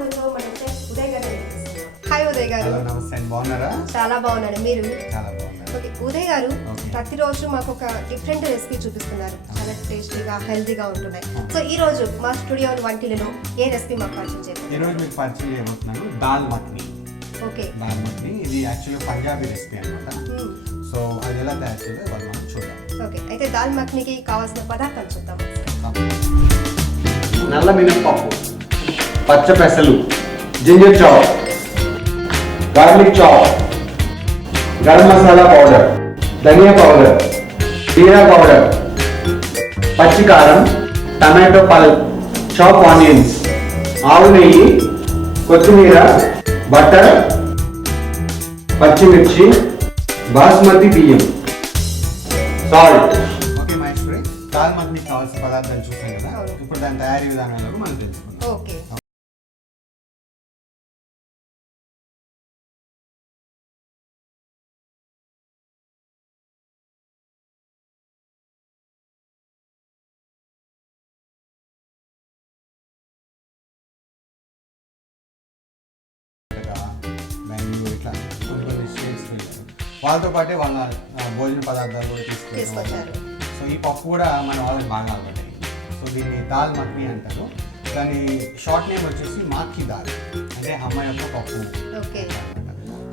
ముందు మన చెఫ్ ఉదయ్ గారు. హాయ్ ఉదయ్ గారు. నమస్తే అండి, బాగున్నారా? చాలా బాగున్నాను, మీరు? చాలా బాగున్నాను. ఓకే ఉదయ్ గారు, ప్రతిరోజు మాకు ఒక డిఫరెంట్ రెసిపీ చూపిస్తున్నారు, చాలా టేస్టీగా హెల్తీగా ఉంటున్నాయి. సో ఈ రోజు మా స్టూడియో వంటిలలో ఏ రెసిపీ మాకు పరిచయం చేయాలి? ఈ రోజు మీకు పరిచయం చేయబోతున్నాను దాల్ మఖని. ఓకే, దాల్ మఖని ఇది యాక్చువల్గా పంజాబీ రెసిపీ అనమాట. సో అది ఎలా తయారు చేయాలో వాళ్ళు మనం చూద్దాం. ఓకే, అయితే దాల్ మఖనీకి కావాల్సిన పదార్థాలు చూద్దాం. నల్ల మినప్పప్పు, పచ్చ పెసలు, ginger chop, garlic chop, garam masala powder, ధనియా పౌడర్, జీరా పౌడర్, పచ్చి కారం, టమాటో పల్ప్, చాప్ ఆనియన్స్, ఆవు నెయ్యి, కొత్తిమీర, బటర్, పచ్చిమిర్చి, బాస్మతి బియ్యం, సాల్ట్. ఓకే మహేశ్వరి, దాల్ మఖనీకి కావాల్సిన పదార్థాలు చూసాం కదా, ఇప్పుడు దాని తయారీ విధానాలను మనం తెలుసుకుందాం. ఓకే, ఇట్లా కొన్ని స్టేట్స్కి వాళ్ళతో పాటే వాళ్ళ భోజన పదార్థాలు కూడా తీసుకొచ్చారు. సో ఈ పప్పు కూడా మన వాళ్ళకి బాగా అలవాటు. సో దీన్ని దాల్ మఖని అంటారు. దాని షార్ట్ నేమ్ వచ్చేసి మాఖీ దాల్, అంటే అమ్మ యొక్క పప్పు.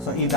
సో ఈ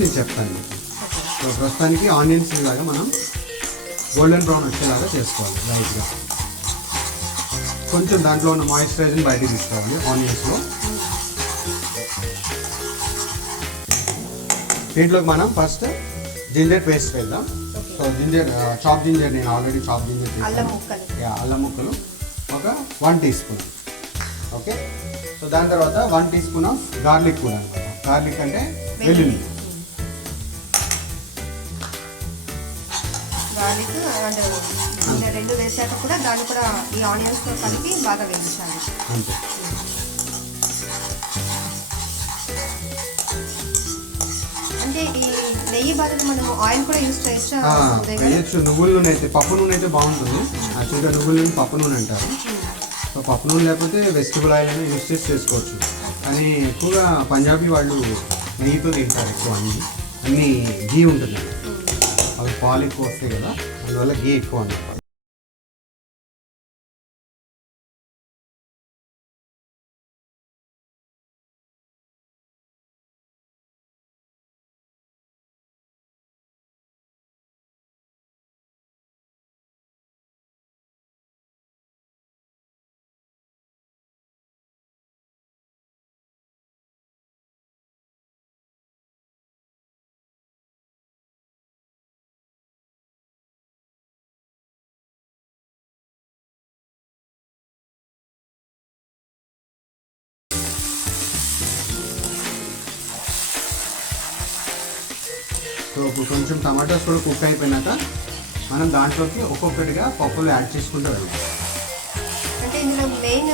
నేను చెప్తాను. సో ప్రస్తుతానికి ఆనియన్స్ లాగా మనం గోల్డెన్ బ్రౌన్ వచ్చేలాగా చేసుకోవాలి. లైట్గా కొంచెం దాంట్లో ఉన్న మాయిశ్చరైజర్ని బయటికి తీసుకోవాలి ఆనియన్స్లో. దీంట్లోకి మనం ఫస్ట్ జింజర్ పేస్ట్ వేద్దాం. Okay. So ginger chop ginger నేను ఆల్రెడీ చాప్ జింజర్ అల్లం ముక్కలు. అల్లం ముక్కలు ఒక 1 టీ స్పూన్. ఓకే, సో దాని తర్వాత 1 టీ స్పూన్ ఆఫ్ గార్లిక్ కూడా అనమాట. గార్లిక్ అంటే వెల్లుల్లి. గార్లిక్ అండ్ ఇంకా 2 వేసాక కూడా దాన్ని కూడా ఈ ఆనియన్స్తో కలిపి బాగా వేయించాలి. అంతే. అంటే ఈ నెయ్యి బదులు మనము ఆయిల్ కూడా యూజ్ చేయొచ్చు. వేయచ్చు. నువ్వుల నూనె అయితే, పప్పు నూనె అయితే బాగుంటుంది. యాక్చువల్గా నువ్వుల నూనె పప్పు నూనె అంటారు. సో పప్పు నూనె లేకపోతే వెజిటబుల్ ఆయిల్ అనేది యూజ్ చేసి చేసుకోవచ్చు. కానీ ఎక్కువగా పంజాబీ వాళ్ళు నెయ్యితో తింటారు ఎక్కువ. అన్నీ గీ ఉంటుంది. అవి పాలు ఎక్కువ వస్తాయి కదా, అందువల్ల గీ ఎక్కువ అన్నమాట. సో ఇప్పుడు కొంచెం టమాటోస్ కూడా కుక్ అయిపోయినాక మనం దాంట్లోకి ఒక్కొక్కటిగా పప్పులు యాడ్ చేసుకుంటూ వెళ్దాం. అంటే ఇందులో మెయిన్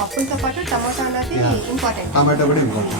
పప్పులతో పాటు టమాటా అనేది ఇంపార్టెంట్. టమాటో కూడా ఇంపార్టెంట్.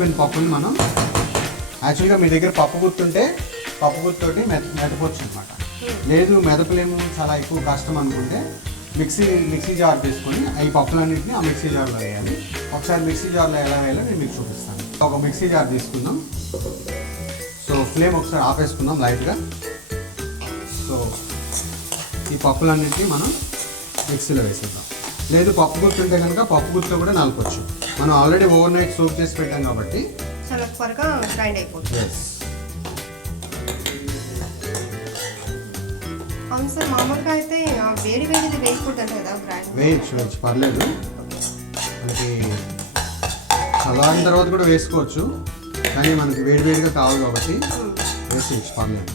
అయిపోయిన పప్పుని మనం యాక్చువల్గా మీ దగ్గర పప్పు గుత్తుంటే పప్పు గుత్తోటి మెదపొచ్చు అనమాట. లేదు మెదపలేము, చాలా ఎక్కువ కష్టం అనుకుంటే మిక్సీ జార్ తీసుకొని ఈ పప్పులన్నింటినీ ఆ మిక్సీ జార్లో వేయాలి. ఒకసారి మిక్సీ జార్లో ఎలా వేయాలో నేను మీకు చూపిస్తాను. ఒక మిక్సీ జార్ తీసుకుందాం. సో ఫ్లేమ్ ఒకసారి ఆపేసుకుందాం లైట్గా. సో ఈ పప్పులన్నింటినీ మనం మిక్సీలో వేసేద్దాం. లేదు పప్పు గుర్తుంటే కనుక పప్పు గుర్తు కూడా నలపొచ్చు. మనం ఆల్రెడీ ఓవర్ నైట్ సోప్ చేసి పెట్టాం కాబట్టి చాలా త్వరగా గ్రైండ్ అయిపోతుంది. అవును సార్, మామూలుగా అయితే వేడి వేడిది వేయకూడదు కదా గ్రైండ్? వేయచ్చు పర్లేదు, మనకి చల్లారిన తర్వాత కూడా వేసుకోవచ్చు, కానీ మనకి వేడివేడిగా కావాలి కాబట్టి వేసేయచ్చు పర్లేదు.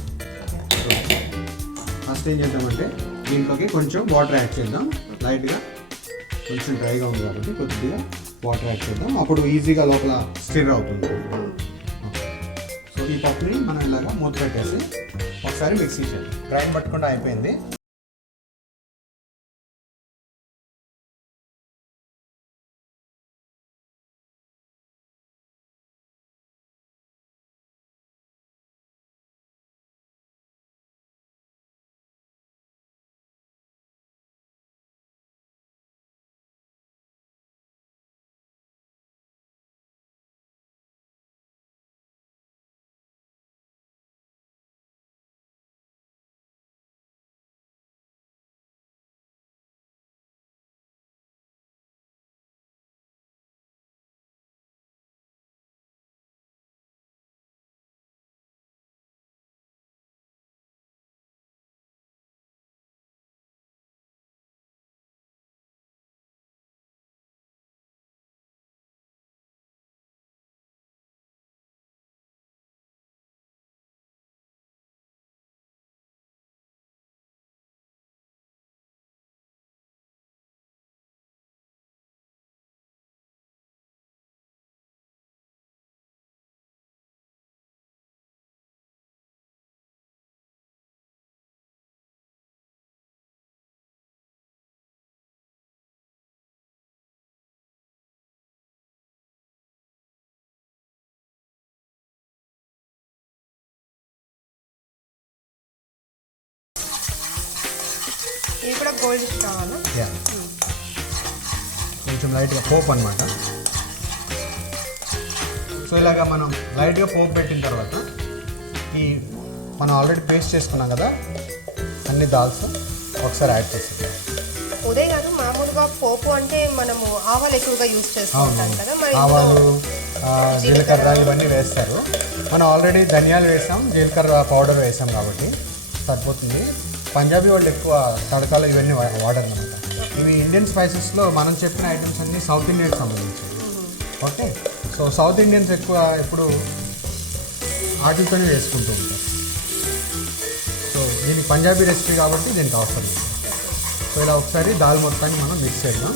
ఫస్ట్ ఏం చేద్దామంటే దీంట్లోకి కొంచెం వాటర్ యాడ్ చేద్దాం. లైట్గా కొంచెం డ్రైగా ఉంది కాబట్టి కొద్దిగా వాటర్ యాడ్ చేద్దాం. అప్పుడు ఈజీగా లోపల స్టిర్ అవుతుంది. సో ఈ పప్పుని మనం ఇలాగా మూత పెట్టేసి ఒకసారి మిక్సీ చేయాలి. గ్రైండ్ పట్టుకుండా అయిపోయింది. ఇది కూడా గోల్డ్ కావాలా? కొంచెం లైట్గా పోపు అనమాట. సో ఇలాగా మనం లైట్గా పోపు పెట్టిన తర్వాత ఈ మనం ఆల్రెడీ పేస్ట్ చేసుకున్నాం కదా అన్ని దాల్స్ ఒకసారి యాడ్ చేస్తాం. ఉదయ్ గారు, మామూలుగా పోపు అంటే మనము ఆవాలు ఎక్కువగా యూజ్ చేస్తుంటాం కదా, మరి ఆవాలు జీలకర్ర ఇవన్నీ వేస్తారు. మనం ఆల్రెడీ ధనియాలు వేసాం, జీలకర్ర పౌడర్ వేసాం కాబట్టి సరిపోతుంది. పంజాబీ వాళ్ళు ఎక్కువ తడకాలు ఇవన్నీ వాడరు అనమాట. ఇవి ఇండియన్ స్పైసెస్లో మనం చెప్పిన ఐటమ్స్ అన్నీ సౌత్ ఇండియన్కి సంబంధించి. ఓకే, సో సౌత్ ఇండియన్స్ ఎక్కువ ఎప్పుడు వాటితోనే వేసుకుంటూ ఉంటారు. సో దీనికి పంజాబీ రెసిపీ కాబట్టి దీనికి అవసరం లేదు. సో ఇలా ఒకసారి దాల్ మొత్తాన్ని మనం మిక్స్ చేద్దాం.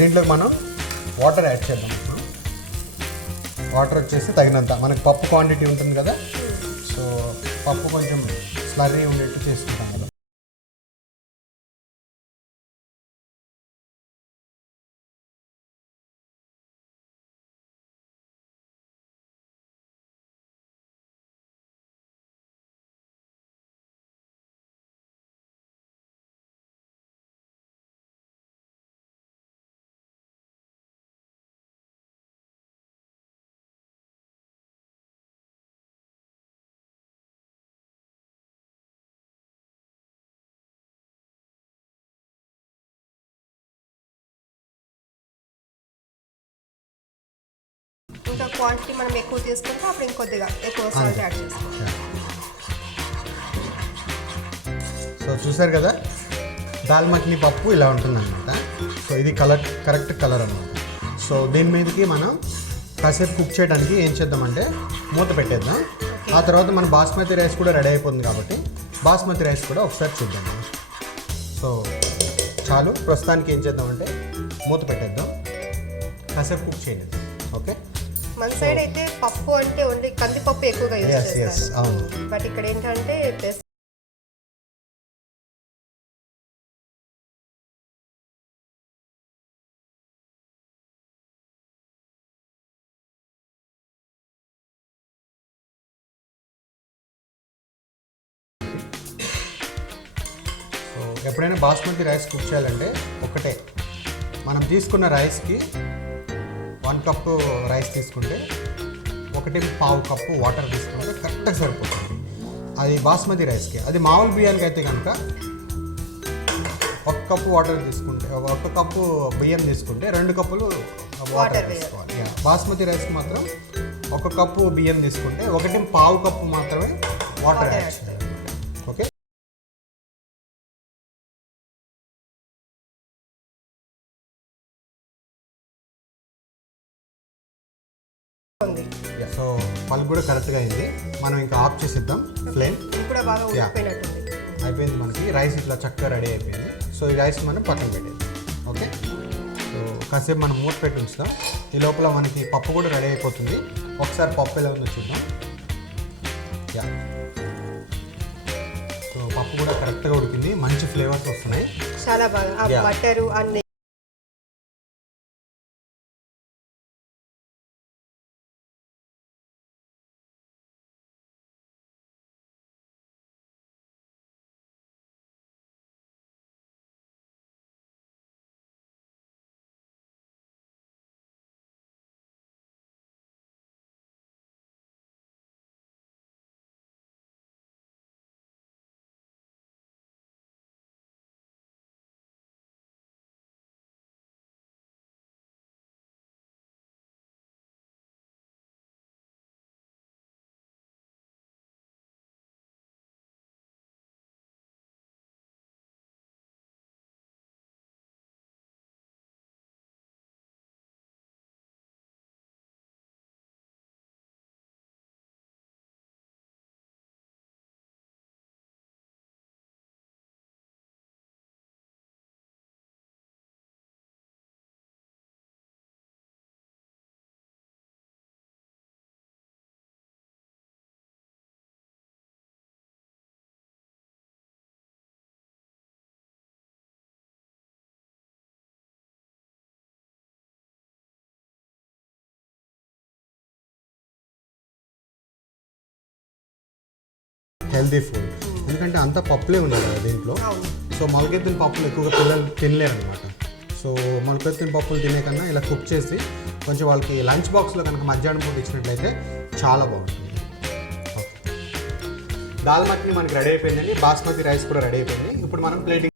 దీంట్లో మనం వాటర్ యాడ్ చేద్దాం. ఇప్పుడు వాటర్ వచ్చేసి తగినంత, మనకి పప్పు క్వాంటిటీ ఉంటుంది కదా, సో పప్పు కొంచెం స్లర్రీ ఉండేట్టు చేసుకుంటాం కదా. ఇంకా క్వాంటిటీ మనం ఎక్కువ తీసుకుంటే అప్పుడు ఇంకొద్దిగా ఎక్కువ సాల్ట్ యాడ్ చేసుకోవాలి. సో చూసారు కదా, దాల్ మఖని పప్పు ఇలా ఉంటుందన్నమాట. సో ఇది కరెక్ట్ కలర్ అన్నమాట. సో దీని మీదకి మనం కాసేపు కుక్ చేయడానికి ఏం చేద్దామంటే మూత పెట్టేద్దాం. ఆ తర్వాత మన బాస్మతి రైస్ కూడా రెడీ అయిపోతుంది కాబట్టి బాస్మతి రైస్ కూడా ఒకసారి చూద్దాం. సో చాలు, ప్రస్తుతానికి ఏం చేద్దామంటే మూత పెట్టేద్దాం, కాసేపు కుక్ చేయండి. ఓకే, మన సైడ్ అయితే పప్పు అంటే ఓన్లీ కందిపప్పు ఎక్కువగా యూజ్ చేస్తారు, బట్ ఇక్కడ ఏంటంటే ఎప్పుడైనా బాస్మతి రైస్ కుక్ చేయాలంటే ఒకటే, మనం తీసుకున్న రైస్కి 1 కప్పు రైస్ తీసుకుంటే 1.5 కప్పు వాటర్ తీసుకుంటే కరెక్ట్గా సరిపోతుంది. అది బాస్మతి రైస్కి. అది మామూలు బియ్యానికి అయితే కనుక 1 కప్పు వాటర్ తీసుకుంటే 1 కప్పు బియ్యం తీసుకుంటే 2 కప్పులు వాటర్ తీసుకోవాలి. బాస్మతి రైస్కి మాత్రం 1 కప్పు బియ్యం తీసుకుంటే 1.5 కప్పు మాత్రమే వాటర్ యాడ్ చేయాలి. ఓకే. సో పల్ప్ కూడా కరెక్ట్గా అయింది. మనం ఇంకా ఆఫ్ చేసిద్దాం ఫ్లేమ్. ఇప్పుడు బాగా ఉడికిపోయినట్టుంది. అయిపోయింది, మనకి రైస్ ఇట్లా చక్కగా రెడీ అయిపోయింది. సో ఈ రైస్ మనం పక్కన పెట్టేది. ఓకే. సో కాసేపు మనం మూత పెట్టి ఉంచుతాం. ఈ లోపల మనకి పప్పు కూడా రెడీ అయిపోతుంది. ఒకసారి పప్పు ఎలా ఉందో చూద్దాం. యా, సో పప్పు కూడా కరెక్ట్గా ఉడికింది, మంచి ఫ్లేవర్స్ వస్తున్నాయి. చాలా బాగా బటరు అన్ని హెల్దీ ఫుడ్, ఎందుకంటే అంత పప్పులే ఉన్నాయి కదా దీంట్లో. సో మొలకెత్తిన పప్పులు ఎక్కువగా పిల్లలు తినలేరు అనమాట. సో మొలకెత్తిన పప్పులు తినే కన్నా ఇలా కుక్ చేసి కొంచెం వాళ్ళకి లంచ్ బాక్స్లో కనుక మధ్యాహ్నం పూట ఇచ్చినట్లయితే చాలా బాగుంటుంది. దాల్ మఖని మనకి రెడీ అయిపోయిందండి. బాస్మతి రైస్ కూడా రెడీ అయిపోయింది. ఇప్పుడు మనం ప్లేటింగ్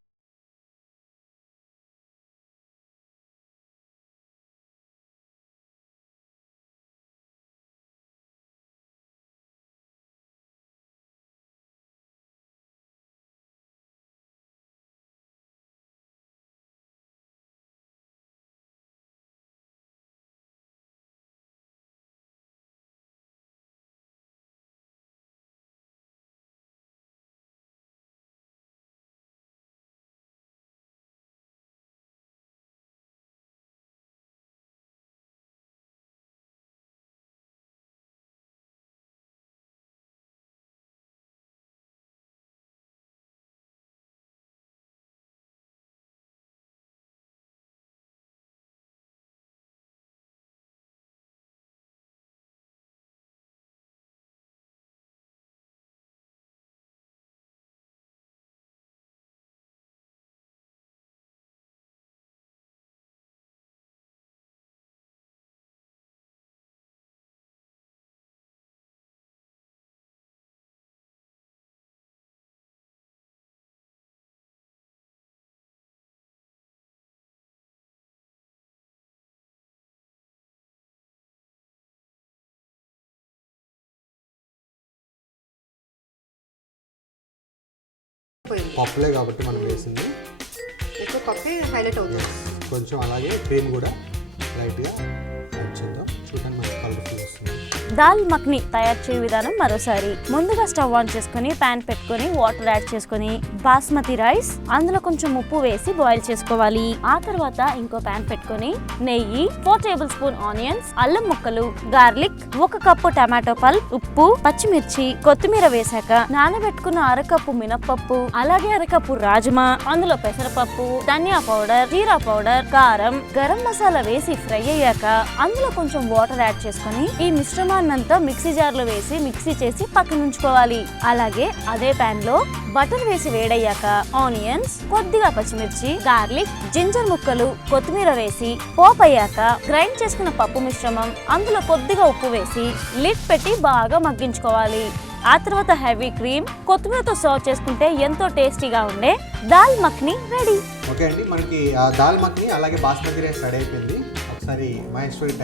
పప్పులే కాబట్టి మనం వేసింది ఎక్కువ పప్పే హైలైట్ అవుతుంది. కొంచెం అలాగే క్రీమ్ కూడా లైట్గా యాడ్ చేద్దాం. చూడండి మనకి కలర్ఫుల్ వస్తుంది. దాల్ మఖని తయారు చేయ విధానం మరోసారి. ముందుగా స్టవ్ ఆన్ చేసుకుని ప్యాన్ పెట్టుకుని వాటర్ యాడ్ చేసుకుని బాస్మతి రైస్ అందులో కొంచెం ఉప్పు వేసి బాయిల్ చేసుకోవాలి. ఆ తర్వాత ఇంకో ప్యాన్ పెట్టుకుని నెయ్యి, 4 టేబుల్ స్పూన్ ఆనియన్స్, అల్లం ముక్కలు, గార్లిక్, 1 కప్పు టమాటో పల్ప్, ఉప్పు, పచ్చిమిర్చి, కొత్తిమీర వేశాక నానబెట్టుకున్న 1/2 కప్పు మినప్పప్పు, అలాగే 1/2 కప్పు రాజ్మా, అందులో పెసరపప్పు, ధనియా పౌడర్, జీరా పౌడర్, కారం, గరం మసాలా వేసి ఫ్రై అయ్యాక అందులో కొంచెం వాటర్ యాడ్ చేసుకుని ఈ మిశ్రమాన్ని అన్నంతో మిక్సీ జార్లో వేసి మిక్సీ చేసి పక్కన ఉంచుకోవాలి. అలాగే అదే పాన్ లో బటర్ వేసి వేడయ్యాక ఆనియన్స్, కొద్దిగా పచ్చిమిర్చి, గార్లిక్, జింజర్ ముక్కలు, కొత్తిమీర వేసి పోపు అయ్యాక గ్రైండ్ చేసుకున్న పప్పు మిశ్రమం, అందులో కొద్దిగా ఉప్పు వేసి లిడ్ పెట్టి బాగా మగ్గించుకోవాలి. ఆ తర్వాత హెవీ క్రీమ్, కొత్తిమీరతో సర్వ్ చేసుకుంటే ఎంతో టేస్టీగా ఉండే దాల్ మఖ్ని రెడీ. ఓకే అండి, మనకి దాల్ మఖ్ని అలాగే బాస్మతి రైస్ రెడీ అయిపోయింది. ఒకసారి మహేశ్వరి